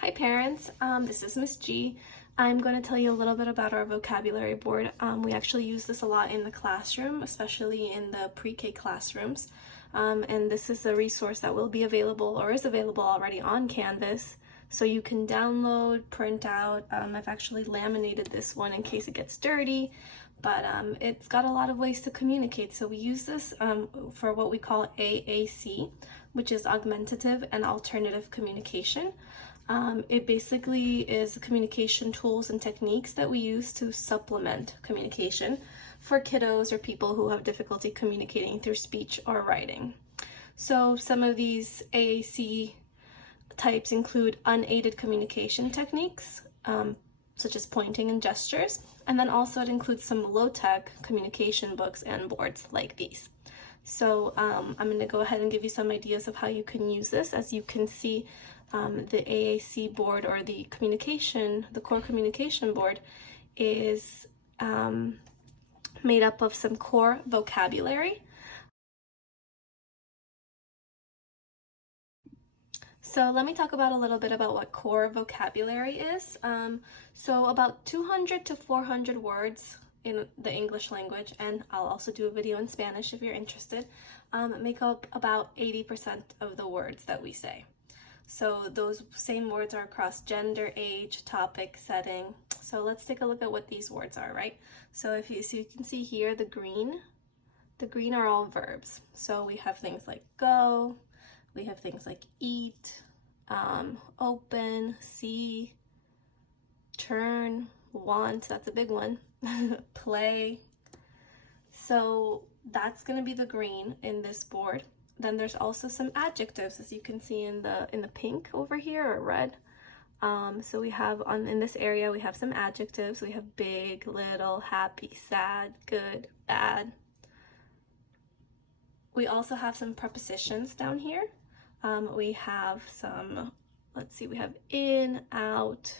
Hi parents, this is Miss G. I'm going to tell you a little bit about our vocabulary board. We actually use this a lot in the classroom, especially in the pre-K classrooms. And this is a resource that will be available or is available already on Canvas. So you can download, print out. I've actually laminated this one in case it gets dirty, but it's got a lot of ways to communicate. So we use this for what we call AAC, which is augmentative and alternative communication. It basically is communication tools and techniques that we use to supplement communication for kiddos or people who have difficulty communicating through speech or writing. So some of these AAC types include unaided communication techniques, such as pointing and gestures, and then also it includes some low-tech communication books and boards like these. So I'm going to go ahead and give you some ideas of how you can use this. As you can see, the AAC board or the core communication board is made up of some core vocabulary. So let me talk about a little bit about what core vocabulary is. So about 200 to 400 words in the English language, and I'll also do a video in Spanish if you're interested, make up about 80% of the words that we say. So those same words are across gender, age, topic, setting. So let's take a look at what these words are, right? So you can see here the green are all verbs. So we have things like go, we have things like eat, open, see, turn, want, that's a big one, play. So that's going to be the green in this board. Then there's also some adjectives, as you can see in the pink over here, or red. So we have in this area we have some adjectives. We have big, little, happy, sad, good, bad. We also have some prepositions down here. We have some, let's see, we have in, out,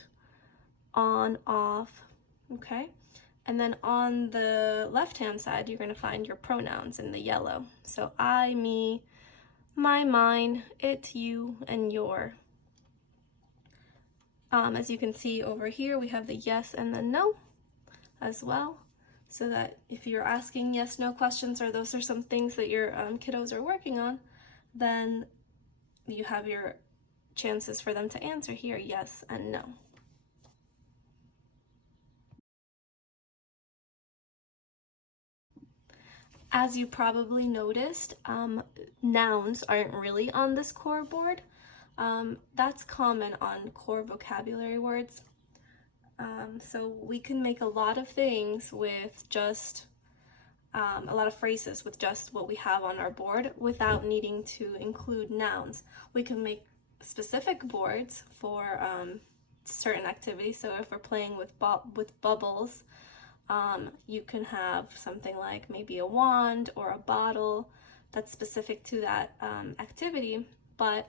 on, off, okay? And then on the left-hand side, you're going to find your pronouns in the yellow. So I, me, my, mine, it, you, and your. As you can see over here, we have the yes and the no as well. So that if you're asking yes, no questions, or those are some things that your kiddos are working on, then you have your chances for them to answer here, yes and no. As you probably noticed, nouns aren't really on this core board. That's common on core vocabulary words. So we can make a lot of things with just a lot of phrases with just what we have on our board without needing to include nouns. We can make specific boards for certain activities. So if we're playing with bubbles, you can have something like maybe a wand or a bottle that's specific to that activity, but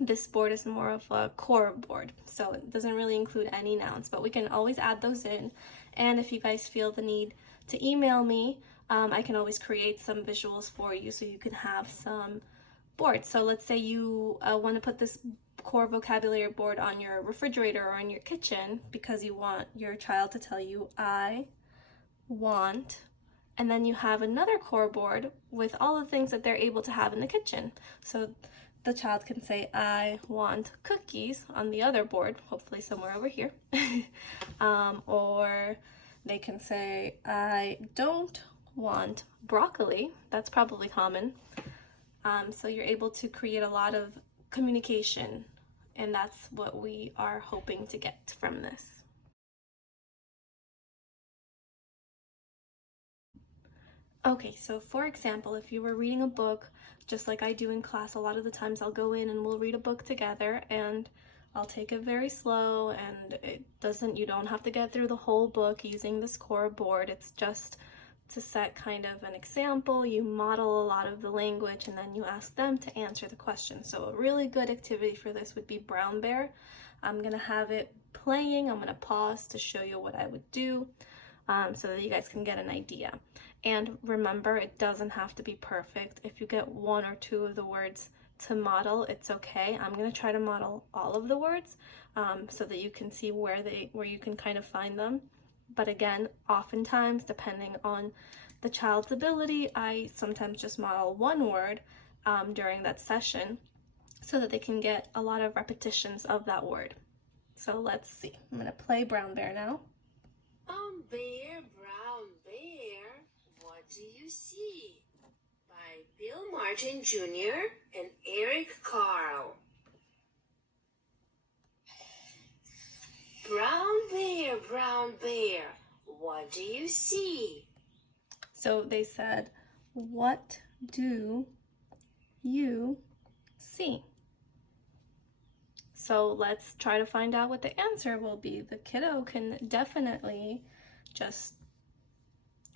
this board is more of a core board, so it doesn't really include any nouns, but we can always add those in. And if you guys feel the need to email me, I can always create some visuals for you so you can have some boards. So let's say you want to put this core vocabulary board on your refrigerator or in your kitchen because you want your child to tell you I want, and then you have another core board with all the things that they're able to have in the kitchen. So the child can say I want cookies on the other board, hopefully somewhere over here. Or they can say I don't want broccoli. That's probably common. So you're able to create a lot of communication, and that's what we are hoping to get from this. Okay, so for example, if you were reading a book, just like I do in class, a lot of the times I'll go in and we'll read a book together, and I'll take it very slow, and you don't have to get through the whole book using this core board. It's just to set kind of an example. You model a lot of the language, and then you ask them to answer the question. So a really good activity for this would be Brown Bear. I'm gonna have it playing. I'm gonna pause to show you what I would do so that you guys can get an idea. And remember, it doesn't have to be perfect. If you get one or two of the words to model, it's okay. I'm going to try to model all of the words so that you can see where you can kind of find them. But again, oftentimes, depending on the child's ability, I sometimes just model one word during that session so that they can get a lot of repetitions of that word. So let's see. I'm going to play Brown Bear now. Brown Bear, what do you see? By Bill Martin Jr. and Eric Carle. Brown Bear, what do you see? So they said, what do you see? So let's try to find out what the answer will be. The kiddo can definitely just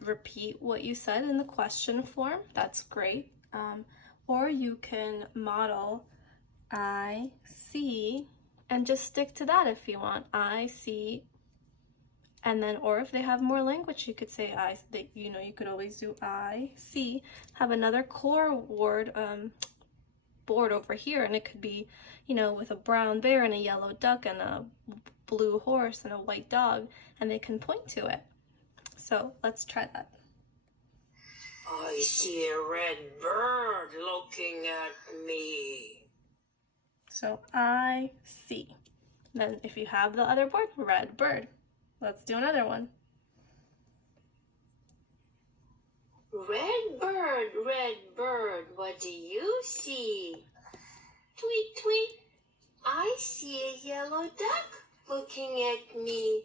repeat what you said in the question form. That's great. Or you can model I see and just stick to that if you want. I see. And then, or if they have more language, you could say you could always do I see. Have another core word board over here, and it could be, with a brown bear and a yellow duck and a blue horse and a white dog, and they can point to it. So let's try that. I see a red bird looking at me. So I see. Then if you have the other board, red bird. Let's do another one. Red bird, what do you see? Tweet, tweet, I see a yellow duck looking at me.